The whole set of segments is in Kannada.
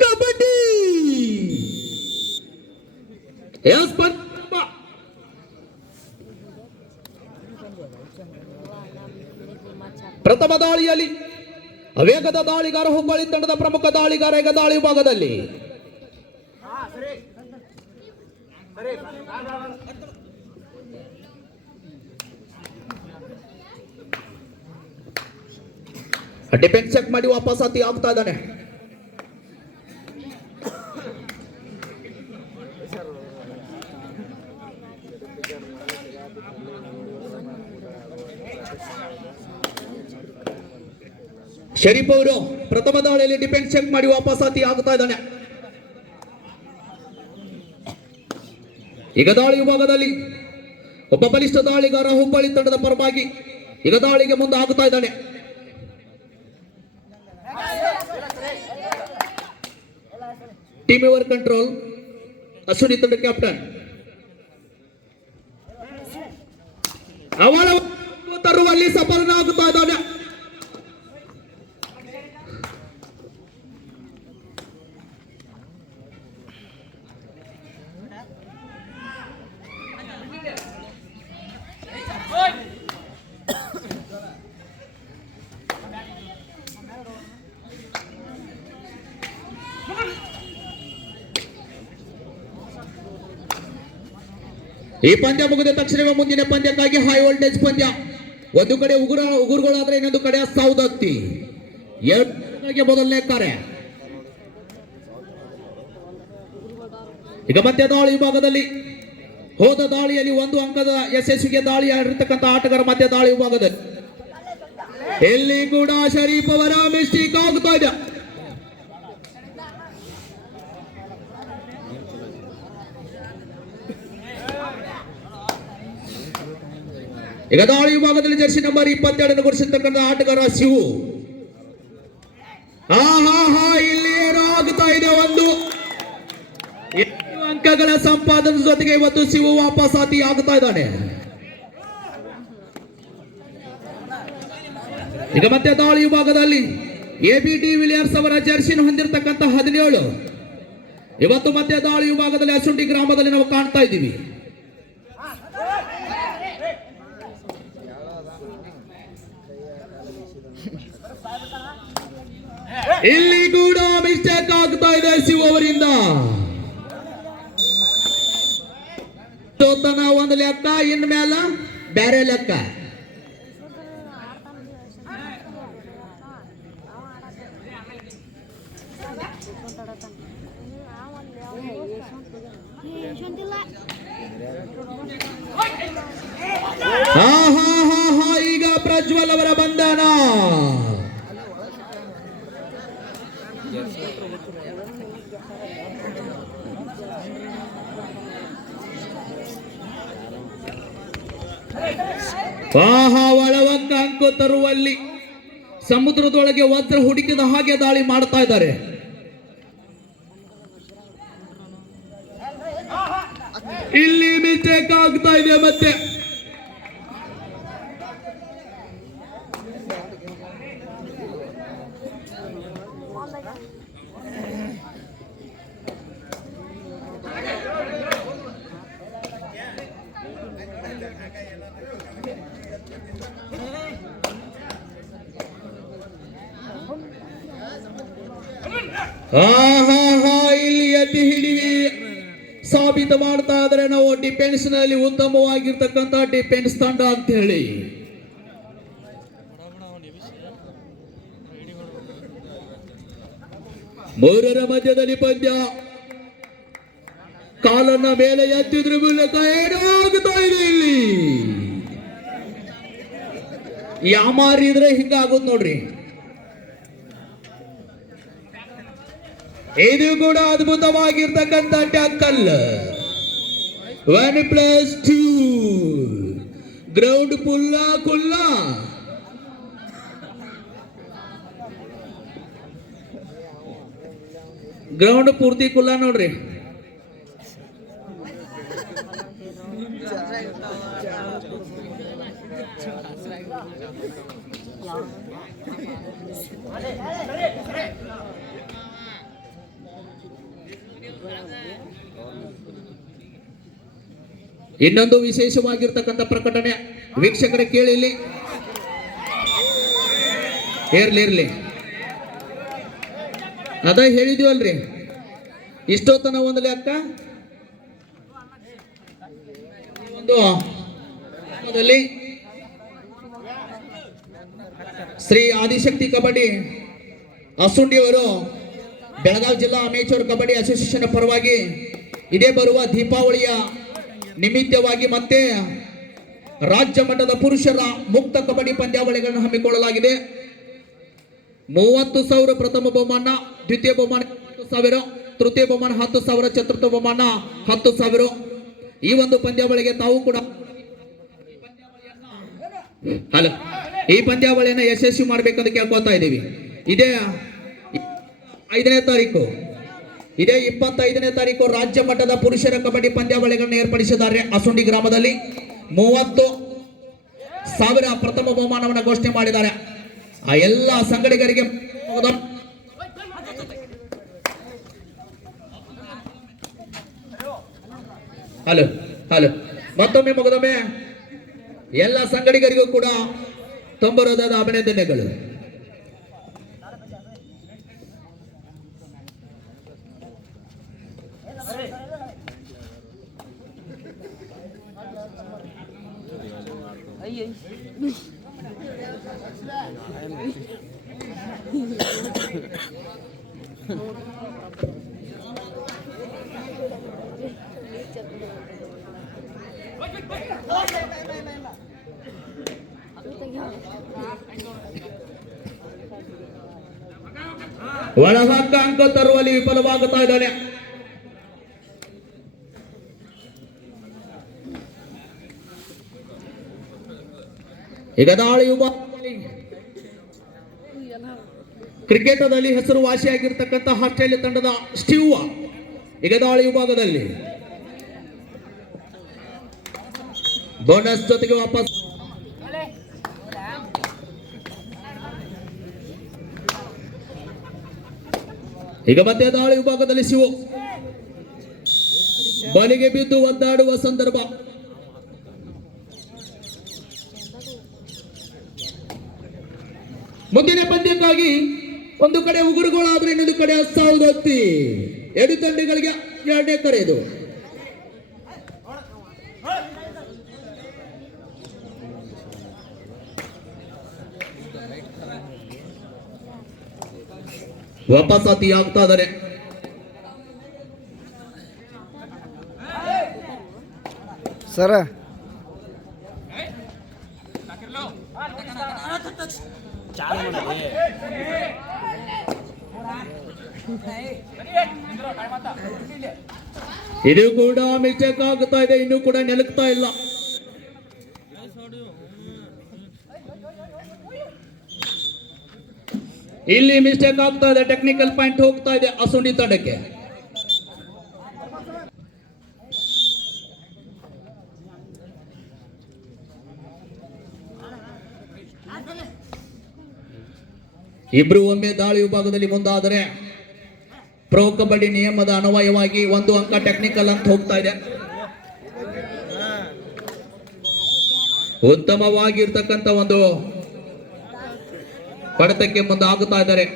ಕಬಡ್ಡಿ ಪ್ರಥಮ ದಾಳಿಯಲ್ಲಿ ವೇಗದ ದಾಳಿಗಾರ ಹುಬ್ಬಳ್ಳಿ ತಂಡದ ಪ್ರಮುಖ ದಾಳಿಗಾರ ಈಗ ದಾಳಿ ವಿಭಾಗದಲ್ಲಿ ಡಿಫೆನ್ಸ್ ಚೆಕ್ ಮಾಡಿ ವಾಪಸ್ ಆಗ್ತಾ ಇದ್ದಾನೆ. ಶರೀಫ್ ಅವರು ಪ್ರಥಮ ದಾಳಿಯಲ್ಲಿ ಡಿಫೆನ್ಸ್ ಚೆಕ್ ಮಾಡಿ ವಾಪಸ್ ಆಗ್ತಾ ಇದ್ದಾನೆ. ಈಗ ದಾಳಿ ವಿಭಾಗದಲ್ಲಿ ಒಬ್ಬ ಬಲಿಷ್ಠ ದಾಳಿಗಾರ ಹುಬ್ಬಳ್ಳಿ ತಂಡದ ಪರವಾಗಿ ಈಗ ದಾಳಿಗೆ ಮುಂದೆ ಆಗುತ್ತಾ ಇದ್ದಾನೆ. ಟೀಮ್ ಓವರ್ ಕಂಟ್ರೋಲ್ ಅಶ್ವಿನಿ ತಂಡ ಕ್ಯಾಪ್ಟನ್ ಅವಳ ತರುವಲ್ಲಿ ಸಫಲನಾಗುತ್ತಾ ಇದ್ದಾನೆ. ಈ ಪಂದ್ಯ ಮುಗಿದ ತಕ್ಷಣವೇ ಮುಂದಿನ ಪಂದ್ಯಕ್ಕಾಗಿ ಹೈ ವೋಲ್ಟೇಜ್ ಪಂದ್ಯ. ಒಂದು ಕಡೆ ಉಗುರುಗಳಾದ್ರೆ ಇನ್ನೊಂದು ಕಡೆ ಸೌದತ್ತಿ. ಎರಡನೇ ಮೊದಲನೇ ಕಾರ್ಯ. ಈಗ ಮತ್ತೆ ದಾಳಿ ವಿಭಾಗದಲ್ಲಿ ಹೋದ ದಾಳಿಯಲ್ಲಿ ಒಂದು ಅಂಕದ ಯಶಸ್ವಿಗೆ ದಾಳಿಯಾಡಿರ್ತಕ್ಕಂಥ ಆಟಗಾರ ಮತ್ತೆ ದಾಳಿ ವಿಭಾಗದಲ್ಲಿ ಇಲ್ಲಿ ಕೂಡ ಶರೀಫ್ ಅವರ ಮಿಸ್ಟೇಕ್ ಆಗುತ್ತಾ ಇದೆ. ಈಗ ದಾಳಿ ವಿಭಾಗದಲ್ಲಿ ಜರ್ಸಿ ನಂಬರ್ 22 ಕೊಡಿಸಿರ್ತಕ್ಕಂಥ ಆಟಗಾರ ಶಿವು. ಇಲ್ಲಿ ಏನೋ ಆಗುತ್ತಾ ಇದೆ. ಒಂದು ಅಂಕಗಳ ಸಂಪಾದನೆ ಜೊತೆಗೆ ಇವತ್ತು ಶಿವು ವಾಪಸ್ ಆಗ್ತಾ ಇದ್ದಾನೆ. ಈಗ ಮತ್ತೆ ದಾಳಿ ವಿಭಾಗದಲ್ಲಿ ABD ವಿಲಿಯರ್ಸ್ ಅವರ ಜರ್ಸಿನ ಹೊಂದಿರತಕ್ಕಂಥ 17 ಇವತ್ತು ಮತ್ತೆ ದಾಳಿ ವಿಭಾಗದಲ್ಲಿ ಅಸುಂಡಿ ಗ್ರಾಮದಲ್ಲಿ ನಾವು ಕಾಣ್ತಾ ಇದ್ದೀವಿ. ಇಲ್ಲಿ ಕೂಡ ಮಿಸ್ಟೇಕ್ ಆಗ್ತಾ ಇದೆ ಶಿವ ಅವರಿಂದ. ಒಂದು ಲೆಕ್ಕ ಇನ್ ಮೇಲ ಬೇರೆ ಲೆಕ್ಕ. ಈಗ ಪ್ರಜ್ವಲ್ ಅವರ ಬಂಧನ. ಒಳವಂಕ ಅಂಕು ತರುವಲ್ಲಿ ಸಮುದ್ರದೊಳಗೆ ವಜ್ರ ಹುಡುಕಿದ ಹಾಗೆ ದಾಳಿ ಮಾಡ್ತಾ ಇದ್ದಾರೆ. ಇಲ್ಲಿ ಮಿಸ್ಟೇಕ್ ಆಗ್ತಾ ಇದೆ. ಮತ್ತೆ ಇಲ್ಲಿ ಎತ್ತಿ ಹಿಡಿವಿ ಸಾಬೀತು ಮಾಡ್ತಾ ಇದ್ರೆ ನಾವು ಡಿಫೆನ್ಸ್ ನಲ್ಲಿ ಉತ್ತಮವಾಗಿರ್ತಕ್ಕಂಥ ಡಿಫೆನ್ಸ್ ತಂಡ ಅಂತ ಹೇಳಿ. ಮೂರರ ಮಧ್ಯದಲ್ಲಿ ಪಂದ್ಯ. ಕಾಲನ್ನ ಮೇಲೆ ಎತ್ತಿದ್ರ ಮೂಲಕ ಏನಾಗುತ್ತಾ ಇದೆ. ಇಲ್ಲಿ ಯಾಮಾರಿದ್ರೆ ಹಿಂಗಾಗುತ್ತ ನೋಡ್ರಿ. ಇದು ಕೂಡ ಅದ್ಭುತವಾಗಿರ್ತಕ್ಕಂಥ ಟ್ಯಾಕಲ್. 1+2 ಗ್ರೌಂಡ್ ಕುಲ್ಲ. ಗ್ರೌಂಡ್ ಪೂರ್ತಿ ಕುಲ್ಲ ನೋಡ್ರಿ. ಇನ್ನೊಂದು ವಿಶೇಷವಾಗಿರ್ತಕ್ಕಂಥ ಪ್ರಕಟಣೆ ವೀಕ್ಷಕರೇ ಕೇಳಿ ಇಲ್ಲಿ. ಇರ್ಲಿ ಅದ ಹೇಳಿದ್ವಲ್ರಿ, ಇಷ್ಟೊತ್ತನ ಒಂದು ಲೆಕ್ಕ ಒಂದು ಶ್ರೀ ಆದಿಶಕ್ತಿ ಕಬಡ್ಡಿ ಅಸುಂಡಿಯವರು ಬೆಳಗಾವಿ ಜಿಲ್ಲಾ ಅಮೇಚೂರ್ ಕಬಡ್ಡಿ ಅಸೋಸಿಯೇಷನ್ ಪರವಾಗಿ ಇದೇ ಬರುವ ದೀಪಾವಳಿಯ ನಿಮಿತ್ತವಾಗಿ ಮತ್ತೆ ರಾಜ್ಯ ಮಟ್ಟದ ಪುರುಷರ ಮುಕ್ತ ಕಬಡ್ಡಿ ಪಂದ್ಯಾವಳಿಗಳನ್ನು ಹಮ್ಮಿಕೊಳ್ಳಲಾಗಿದೆ. 30,000 ಪ್ರಥಮ ಬಹುಮಾನ, ದ್ವಿತೀಯ ಬಹುಮಾನ 10,000, ತೃತೀಯ ಬಹುಮಾನ 10,000, ಚತುರ್ಥ ಬಹುಮಾನ 10,000. ಈ ಒಂದು ಪಂದ್ಯಾವಳಿಗೆ ತಾವು ಕೂಡ ಈ ಪಂದ್ಯಾವಳಿಯನ್ನು ಯಶಸ್ವಿ ಮಾಡಬೇಕಂತ ಕೇಳ್ಕೊತಾ ಇದ್ದೀವಿ. ಇದೇ 5ನೇ ತಾರೀಕು, ಇದೇ 25ನೇ ತಾರೀಕು ರಾಜ್ಯ ಮಟ್ಟದ ಪುರುಷರ ಕಬಡ್ಡಿ ಪಂದ್ಯಾವಳಿಗಳನ್ನು ಏರ್ಪಡಿಸಿದ್ದಾರೆ. ಅಸುಂಡಿ ಗ್ರಾಮದಲ್ಲಿ 30,000 ಪ್ರಥಮ ಬಹುಮಾನವನ್ನು ಘೋಷಣೆ ಮಾಡಿದ್ದಾರೆ. ಆ ಎಲ್ಲ ಸಂಘಟಕರಿಗೆ ಹಲೋ ಮತ್ತೊಮ್ಮೆ ಎಲ್ಲ ಸಂಘಟಕರಿಗೂ ಕೂಡ ತುಂಬ ಹೃದಯದ ಅಭಿನಂದನೆಗಳು. ಒಳಹಕ್ಕ ಅಂಕ ತರುವಲ್ಲಿ ವಿಫಲವಾಗುತ್ತಾ ಇದ್ದಾನೆ. ಈಗ ದಾಳಿ ಕ್ರಿಕೆಟದಲ್ಲಿ ಹೆಸರುವಾಸಿಯಾಗಿರ್ತಕ್ಕಂಥ ಆಸ್ಟ್ರೇಲಿಯಾ ತಂಡದ ಸ್ಟೀವ್ ಈಗ ದಾಳಿ ವಿಭಾಗದಲ್ಲಿ ಬೋನಸ್ ಜೊತೆಗೆ ವಾಪಸ್. ಈಗ ಮತ್ತೆ ದಾಳಿ ವಿಭಾಗದಲ್ಲಿ ಶಿವು ಬಲಿಗೆ ಬಿದ್ದು ಒದ್ದಾಡುವ ಸಂದರ್ಭ. ಮುಂದಿನ ಪಂದ್ಯಕ್ಕಾಗಿ ಒಂದು ಕಡೆ ಉಗುರುಗಳಾದ್ರೆ ಇನ್ನೊಂದು ಕಡೆ ಸೌದತ್ತಿ. ಎರಡು ತಂಡಗಳಿಗೆ 2ನೇ ಕರೆ ಇದು. ವಾಪಸಾತಿ ಆಗ್ತಾ ಇದ್ದಾರೆ. ಸರ ಇದು ಕೂಡ ಮಿಸ್ಟೇಕ್ ಆಗ್ತಾ ಇದೆ, ಇನ್ನೂ ಕೂಡ ನೆಲಕ್ತಾ ಇಲ್ಲ. ಇಲ್ಲಿ ಮಿಸ್ಟೇಕ್ ಆಗ್ತಾ ಇದೆ, ಟೆಕ್ನಿಕಲ್ ಪಾಯಿಂಟ್ ಹೋಗ್ತಾ ಇದೆ ಅಸುಂಡಿ ತಂಡಕ್ಕೆ. ಇಬ್ರು ಒಮ್ಮೆ ದಾಳಿ ವಿಭಾಗದಲ್ಲಿ ಮುಂದಾದರೆ ಪ್ರೊ ಕಬಡ್ಡಿ ನಿಯಮದ ಅನ್ವಯವಾಗಿ 1 ಅಂಕ ಟೆಕ್ನಿಕಲ್ ಅಂತ ಹೋಗ್ತಾ ಇದೆ. ಉತ್ತಮವಾಗಿರ್ತಕ್ಕಂಥ ಒಂದು ಹೊಡೆತಕ್ಕೆ ಮುಂದಾಗುತ್ತಾ ಇದ್ದಾರೆ.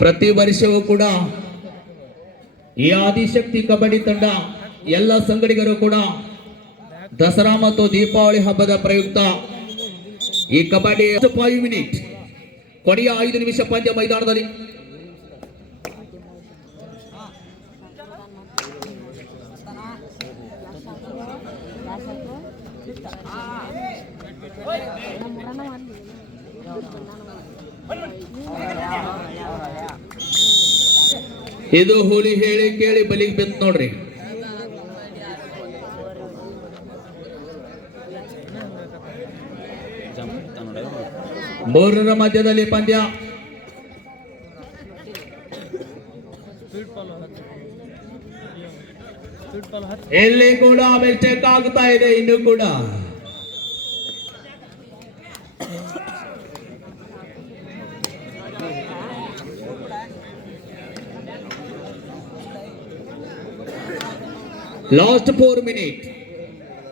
ಪ್ರತಿ ವರ್ಷವೂ ಕೂಡ ಈ ಆದಿಶಕ್ತಿ ಕಬಡ್ಡಿ ತಂಡ ಎಲ್ಲ ಸಂಘಟಕರು ಕೂಡ ದಸರಾ ಮತ್ತು ದೀಪಾವಳಿ ಹಬ್ಬದ ಪ್ರಯುಕ್ತ ಈ ಕಬಡ್ಡಿ 5 ಮಿನಿಟ್ ಕೊನೆಯ 5 ನಿಮಿಷ ಪಂದ್ಯ ಮೈದಾನದಲ್ಲಿ ಇದು ಹೋಲಿ ಹೇಳಿ ಕೇಳಿ ಬಲಿಗೆ ಬಿತ್ತು ನೋಡ್ರಿ. ಮೂರರ ಮಧ್ಯದಲ್ಲಿ ಪಂದ್ಯ. ಇಲ್ಲಿ ಕೂಡ ಮಿಸ್ಟೇಕ್ ಆಗ್ತಾ ಇದೆ. ಇನ್ನು ಕೂಡ ಲಾಸ್ಟ್ 4 ಮಿನಿಟ್,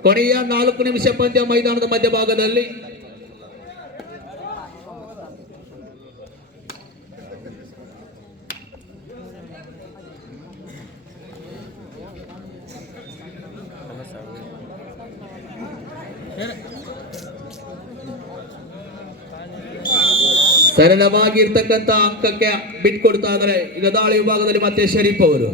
ಕೊನೆಯ 4 ನಿಮಿಷ ಪಂದ್ಯ ಮೈದಾನದ ಮಧ್ಯಭಾಗದಲ್ಲಿ. ಸರಳವಾಗಿರ್ತಕ್ಕಂಥ ಅಂಕಕ್ಕೆ ಬಿಟ್ಕೊಡ್ತಾ ಇದ್ದಾರೆ. ಈಗ ದಾಳಿ ವಿಭಾಗದಲ್ಲಿ ಮತ್ತೆ ಶರೀಫ್ ಅವರು.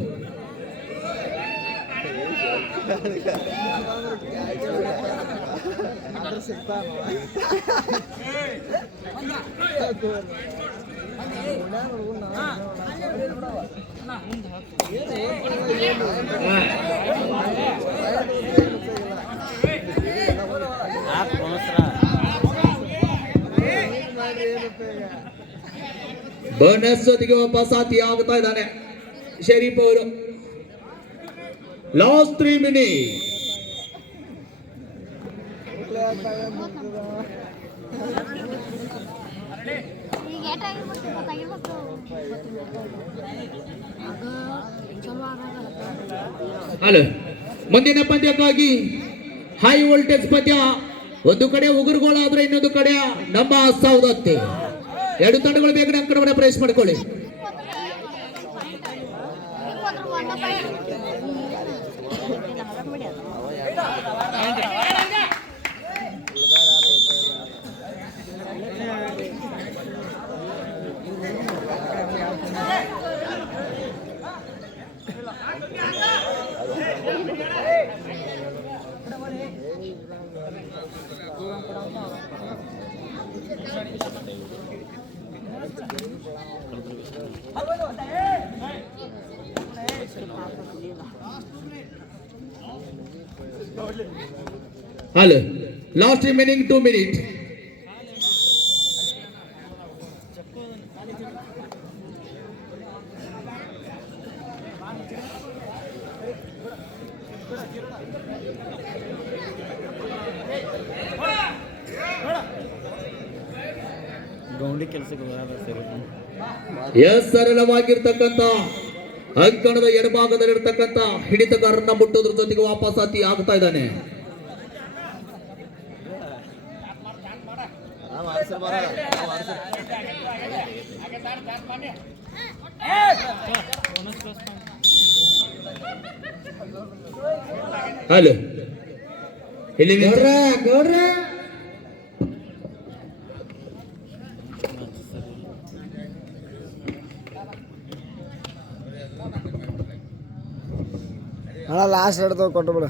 ಬೋನಸ್ ಜೊತೆಗೆ ವಾಪಸಾತಿ ಆಗ್ತಾ ಇದ್ದಾನೆ ಶರೀಫ್ ಅವರು. Last 3 minute. ಹಲೋ, ಮುಂದಿನ ಪಂದ್ಯಕ್ಕಾಗಿ ಹೈ ವೋಲ್ಟೇಜ್ ಪಂದ್ಯ. ಒಂದು ಕಡೆ ಉಗುರುಗೋಳಾದ್ರೆ ಇನ್ನೊಂದು ಕಡೆ ನಮ್ಮ ಸೌದತ್ತಿ. ಎರಡು ತಂಡಗಳು ಬೇಗನೆ ಅಂಕಣವನ್ನು ಪ್ರವೇಶ ಮಾಡಿಕೊಳ್ಳಿ. Hello, last remaining 2 minute. ಸರಳವಾಗಿರ್ತಕ್ಕಂಥ ಅಂಕಣದ ಎಡಭಾಗದಲ್ಲಿರ್ತಕ್ಕಂಥ ಹಿಡಿತಗಾರರನ್ನ ಮುಟ್ಟೋದ್ರ ಜೊತೆಗೆ ವಾಪಸಾತಿ ಆಗ್ತಾ ಇದ್ದಾನೆ. ಹಲೋ, ಇಲ್ಲಿ ಲಾಸ್ಟ್ ಹಿಡ್ದು ಕೊಟ್ಟು ಬಿಡು.